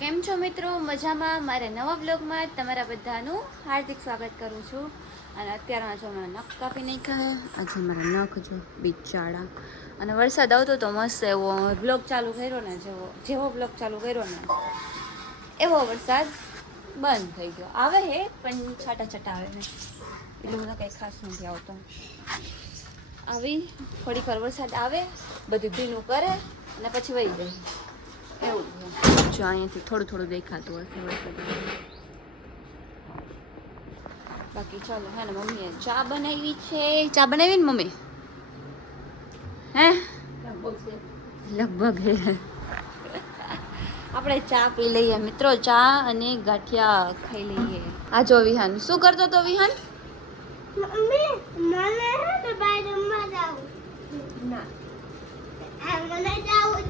કેમ છો મિત્રો? મજામાં? મારા નવા બ્લોગમાં તમારા બધાનું હાર્દિક સ્વાગત કરું છું. અને અત્યારમાં જો મારા નખ કાપી નાખ્યા. આજે મારા નખ જો બિચારા. અને વરસાદ આવતો તો મસ્ત એવો બ્લોગ ચાલુ કર્યો ને જેવો બ્લોગ ચાલુ કર્યો ને એવો વરસાદ બંધ થઈ ગયો. આવે હે પણ છાટા છાટા આવે ને એટલું બધું કંઈ ખાસ નથી આવતો. આવી થોડીક વાર વરસાદ આવે, બધું ભીનું કરે અને પછી વહી જાય એવું. જો અહીંયાથી થોડું થોડું દેખાતું હશે વરસાદ. બાકી ચાલો હે ને મમ્મીએ ચા બનાવી છે. ચા બનાવી ને મમ્મી? હે લગભગ હે. આપણે ચા પી લઈએ મિત્રો, ચા અને ગાંઠિયા ખાઈ લઈએ. આ જો વિહાન શું કરતો તો? વિહાન મમ્મી મને તો બહાર રમવા જાવું. ના મને જાવું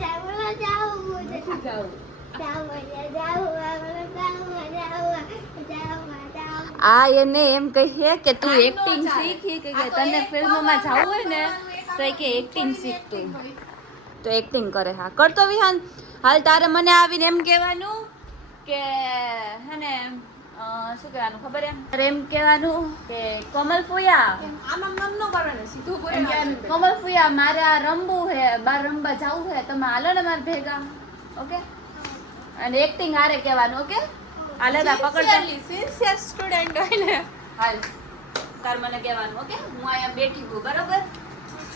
આ એને એમ કહીએ કે તું એક્ટિંગ શીખી કે તને ફિલ્મમાં જવું હોય ને તો કે એક્ટિંગ શીખ તું. તો એક્ટિંગ કરે. હા કરતો વિહાન. હાલ તારે મને આવીને એમ કહેવાનું કે હે ને શું કહેવાનું ખબર એમ કહેવાનું કે કોમલ ફુયા આમાં નામ ન કરવાનું, સીધું બોલવાનું. કોમલ ફુયા મારે આ રમવું હે, બાર રમવા જવું હે, તમે હાલો ને મારે ભેગા. ઓકે? અને એક્ટિંગ હારે કહેવાનું. ઓકે? હાલે તા પકડ સિન્સિયર સ્ટુડન્ટ હોય ને. હાલ તાર મને કહેવાનું. ઓકે? હું અહીંયા બેઠી છું બરોબર.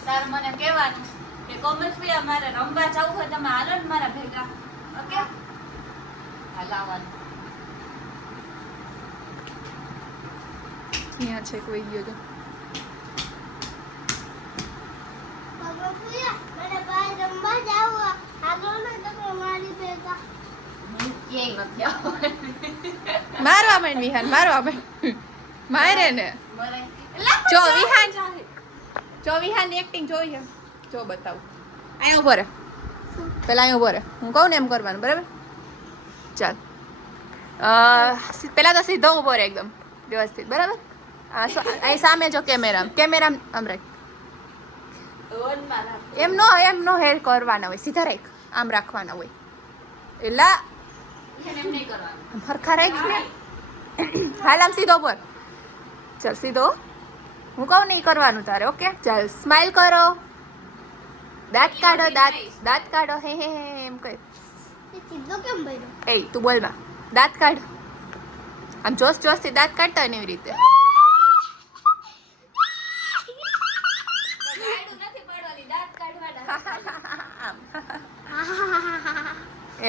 તાર મને કહેવાનું કે કોમલ ફુયા મારે રમવા જવું હોય, તમે હાલો ને મારા ભેગા. ઓકે? હાલ આવવાનું. અહીંયા છે કોઈ ગયો તો મને બહાર રમવા જાવું. હાલો ને તમે મારી ભેગા. ક્યાંય નથી આવવાનું. મારવા માંડ વિહાન, મારવા માંડ. મારે ને જો વિહાન એક્ટિંગ જોઈ છે. જો બતાવું. અહીંયા ઉભો રહે. પેલા અહીંયા ઉભો રહે. હું કહું ને એમ કરવાનું, બરાબર? ચાલ. પેલા તો સીધો ઉભો રહે એકદમ વ્યવસ્થિત, બરાબર? અહીં સામે જો કેમેરા આમ રાખ. એમ નો હેર કરવાના હોય, સીધા રાખ. આમ રાખવાના હોય. એલા હરખા રાખ ને. હાલ આમ સીધો પર. ચાલ સીધો. હું કહું નહીં કરવાનું તારે. ઓકે? ચાલ સ્માઈલ કરો. દાંત કાઢો. દાંત કાઢો. હે હે હે એમ કહે. સીધો કેમ ભર્યો? એ તું બોલ માં. દાંત કાઢ. આમ જોશ થી દાંત કાઢતા હોય ને એવી રીતે.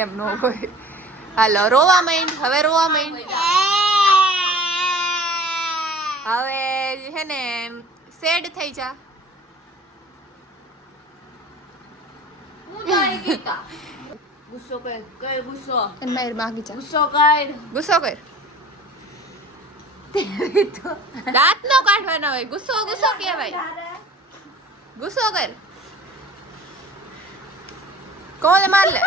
એમ નો હોય. હાલો રોવા માંડ. હવે રોવા માંડ. હવે હે ને સેડ થઈ જા. ગુસ્સો કર ગુસ્સો. અને માર માગી જા. ગુસ્સો કર. દાંત નો કાઢવાના હોય. ગુસ્સો કહેવાય. ગુસ્સો કર. કોણ માર લે.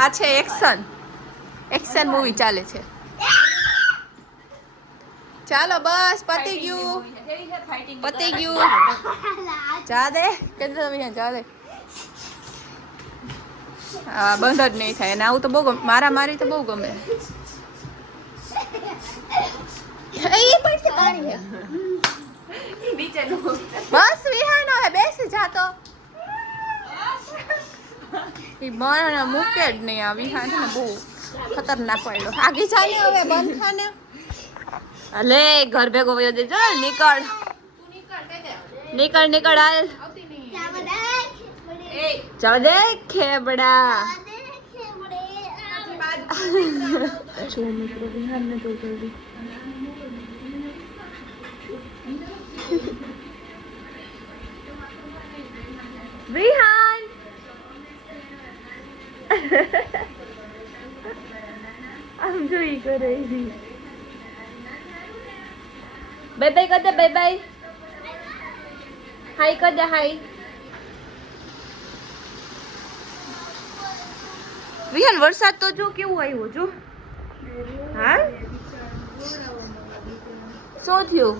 આ છે એક્શન મૂવી ચાલે છે. ચાલો બસ પતી ગયું. જા દે જા દે. હા બંધ જ નહીં થાય. અને આવું તો બહુ ગમે. મારી તો બહુ ગમે. બસ વિહાનો હે બેસી જાતો. એ મને મૂકે જ નહીં. આ વિહાન છે ને બહુ ખતરનાક વાળો. આગી ચાલે હવે બંધ થાને. અલે ઘર ભેગો વયો દેજો. નીકળ હાલ. જાવ દે ખેબડા. વિહાન આમ જોઈ કરે. બાય કર દે. બાય હાય કર દે. હાય વિહાન વરસાદ તો જો કેવું આવ્યો જો. હા શું થયું?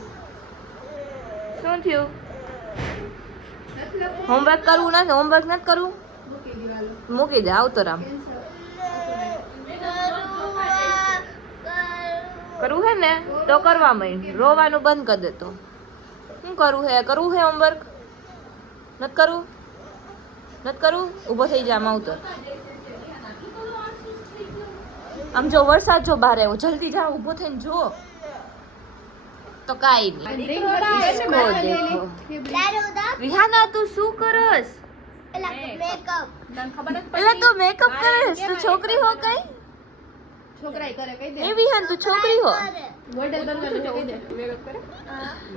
હોમવર્ક કરવું નથી? હોમવર્ક નથી કરવું? મૂકી દે, આવતો રામ. કરવું હે ને તો કરવા માંડ, રોવાનું બંધ કરી દે. તો શું કરવું હે હોમવર્ક નથી કરવું, ઊભો થઈ જા, આમ આવતો. આમ જો વરસાદ જો બહાર આવ્યો, જલ્દી જા, ઊભો થઈને જો. તો કાઈ નહીં. વિહાના તું શું કરસ? એટલે તું મેકઅપ કરસ? તું છોકરી હો કઈ? છોકરાઈ કરે કહી દે. એ વિહાન તું છોકરી હો? મોડેલ બનવાનું છે કહી દે. મેકઅપ કરે?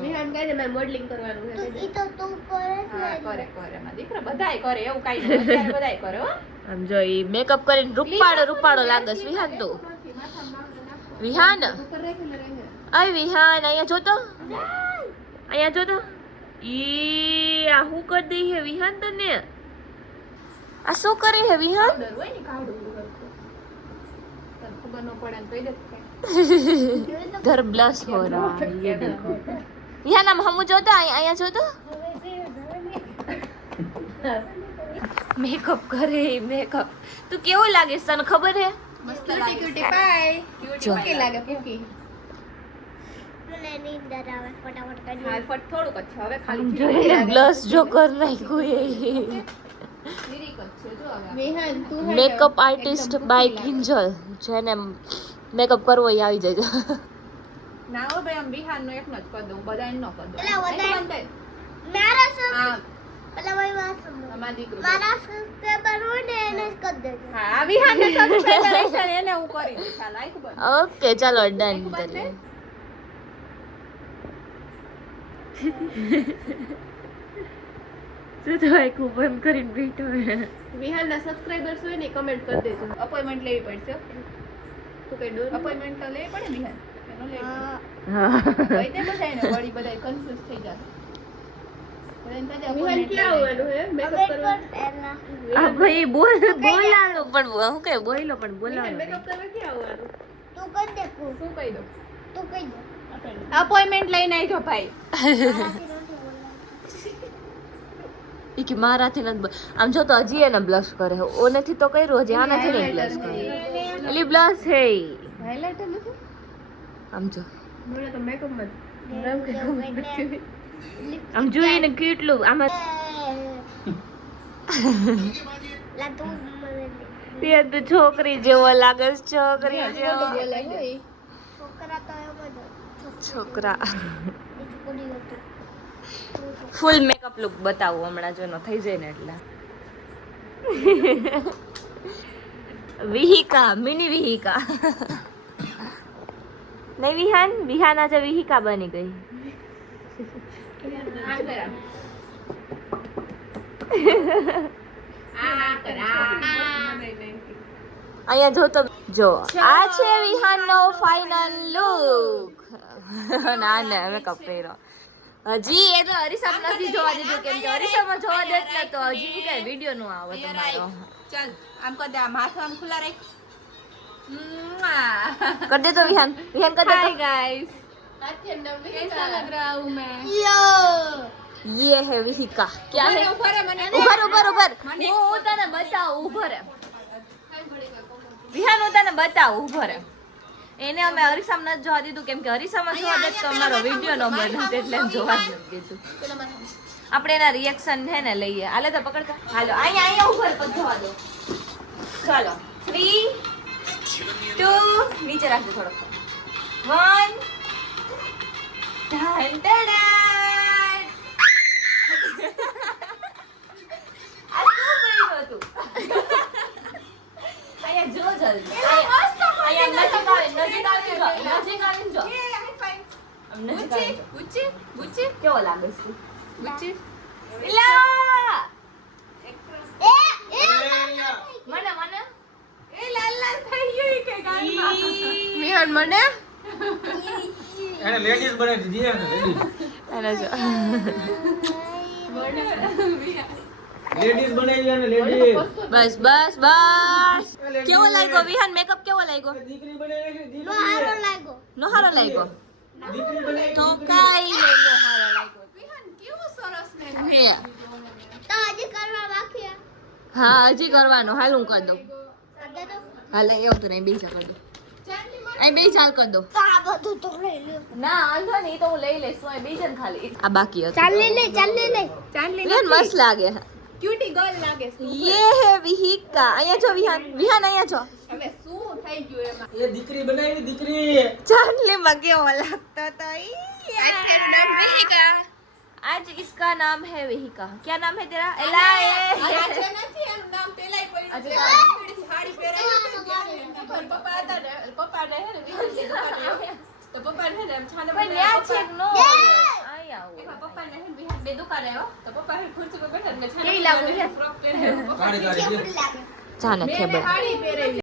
વિહાન કહે છે મેં મોડલિંગ કરવાનું છે કહી દે. ઈ તો તું કરે છે. કરે માં દીકરા બધાય કરે એવું કાઈ નહીં, અત્યારે બધાય કરે હો. આમ જો ઈ મેકઅપ કરીને રૂપાળો લાગસ વિહાન. તું વિહાન, આય વિહાન, અહીંયા જો તો, ઈ આ હું કરી દઈ હે વિહાન તને? આ શું કરે હે વિહાન? ડર હોય ને કાઢું તને ખબર ન પડે ને કહી દે. घर ब्लश हो रहा है, ये देखो. यहाँ नाम हम जो तो आया जो तो मेकअप करे, मेकअप તું કેવો લાગે તને ખબર હે? મસ્ત લાગે. ક્યુટી પાય. ક્યુટી કે લાગે ક્યુટી. મને નીંદર આવે, ફટાફટ કરી. હાલ ફટ થોડુંક જ છે હવે ખાલી જો એને બ્લશ જો કર નાખ્યું એ. લીરિક જ છે જો હવે. વિહાન તું મેકઅપ આર્ટિસ્ટ બાય કિંજલ, જેને મેકઅપ કરવો એ આવી જાય. ના હો ભાઈ આમ વિહાન નો એકનો જ કરી દઉં, બધાને ન કરી દઉં. એલા વધારે બંધ થાય. મારા સબ આ પેલા ભાઈ વાત સાંભળો. તમારા દીકરો. મારા સબસ્ક્રાઇબર હોય ને એને જ કરી દેજો. હા આ વિહાન ને સબસ્ક્રાઇબર હશે ને એને હું કરી દઈશ. હાલ આખું બંધ. ઓકે ચાલો ડન કરીએ. તું તો આખું બંધ કરીને બેઠો હે. વિહાન ના સબસ્ક્રાઇબર્સ હોય ને કમેન્ટ કરી દેજો. અપોઇન્ટમેન્ટ લેવી પડશે. તું કઈ ડોર અપોઇન્ટમેન્ટ તો લેવી પડે વિહાન. એનો લેવી પડે. હા ભાઈ તે બધાય ને વળી બધાય કન્ફ્યુઝ થઈ જશે. વિહાન ક્યાં આવવાનું હે મેકઅપ કરવા? પહેલા આ ભાઈ બોલાલો પણ હું કે બોલ્યો પણ બોલાલો મેકઅપ કરવા ક્યાં આવવાનું? તું કરી દે તું શું કહી દઉં? કહી દે. અપોઇન્ટમેન્ટ લઈને આવજો ભાઈ. મારાથી નથી બોલાતું. ઈ કે મારાથી નથી આમ જો તો હજી એને બ્લશ કરે, ઓનેથી તો કર્યું, હજી આનાથી નહીં બ્લશ કરે. એલી બ્લશ હે હાઇલાઇટર નથી? આમ જો, મને તો મેકઅપ માં આમ જોઈને કેટલું આમાં લા તું મને તે તો છોકરી જેવો લાગે છે, છોકરી જેવો. છોકરા તો એમ જ છોકરા છોકરી હતું. ફૂલ મેકઅપ લુક બતાવું હમણાં, જો એનો થઈ જાય ને એટલે. વિહિકા, મિની વિહિકા. નહીં વિહાન, વિહાન આજે વિહિકા બની ગઈ. અહીંયા જો તો જો આ છે વિહાન નો ફાઇનલ લુક. ના ના મેકઅપ કર્યો હજી એટલે હરીસાબ નથી જોવા દીધું, કેમ કે હરીસામાં જોવા દેત ને તો હજી શું કે વિડીયો નો આવે તમારો. ચાલ આમ કર દે, આમ હાથ આમ ખુલ્લા રાખ. कर दे तो विहान, विहान कर दे तो. गाइस कैसा लग रहा हूँ मैं? ये है विहिका. क्या है? ऊपर है मैंने ऊपर ऊपर ऊपर હું તને બતાવું. ऊपर है વિહાન, હું તને બતાવું. ऊपर है એને અમે હરીસામાં નથી જોવા દીધું, કેમ કે હરીસામાં જોવા દે તો અમારો વિડીયો નો બને, એટલે એમ જોવા જ નથી દીધું. આપણે એના રિએક્શન છે ને લઈએ. હાલે તો પકડતા, હાલો અહીંયા ઉપર પર જોવા દો. ચાલો 3 2 નીચે રાખજો થોડોક. 1 ધન ધન. આ શું કર્યું હતું? અહીંયા જો જલ્દી. અહીંયા નજીક આવીને જો. નજીક આવીને જો. આમ નજીક આવીને જો. ઊંચી ઊંચી કેવો લાગે છે? ઊંચી ઇલા એ મને મને એ લાલ લાલ થઈ ગઈ કે ગાનમાં. વિહાન મને એને લેડીઝ બનાવી દીધી એને લેડીઝ બનાવી અને લેડીઝ બસ બસ બસ. કેવો લાગ્યો વિહાન? મેકઅપ કેવો લાગ્યો? દીકરી બનાવી નો હારો લાગ્યો. નો હારો લાગ્યો દીકરી બનાવી તો કાઈ નહીં, નો હારો લાગ્યો. વિહાન કેવો સરસ મેં હે તો હજી કરવા બાકી છે. હા હજી કરવાનો હાલ હું કરી દઉં આગળ તો હાલ એવું તો નહીં બીજા કરી દઉં અહીં બે ચાલ કરી દો તો આ બધું તો લઈ લો. ના વાંધો નહીં તો હું લઈ લઈશ હું બીજન ખાલી આ બાકી હતું ચાલ લે ચાલ વિહાન મસ્ત લાગે ક્યુટી ગર્લ લાગે યે હે વિહિકા અહીંયા જો વિહાન વિહાન અહીંયા જો હવે શું થઈ ગયું એમાં એ દીકરી બનાવી દીકરી चांदली में केवो लगता था તેનું નામ વિહિકા आज इसका नाम है विहिका क्या नाम है तेरा एलाए આજે નથી એનું નામ તેલાય પડ્યું છે સાડી પહેરાવી પપ્પા હતા ને પપ્પાને હે ને વિહાનની દુકાને આવ્યા. તો પપ્પાને હે ને એમ છાને पर यहाँ चेक नो आया એમાં પપ્પાને હે ને વિહાન બે દુકાને આવ્યો તો પપ્પા હે ખુરશી પર બેઠા ને છાને કેવી લાગુ છે? ફ્રોક પહેરાવ્યો. કાઢી કાઢી લાગે जाने મેં खेबड़ा સાડી પહેરાવી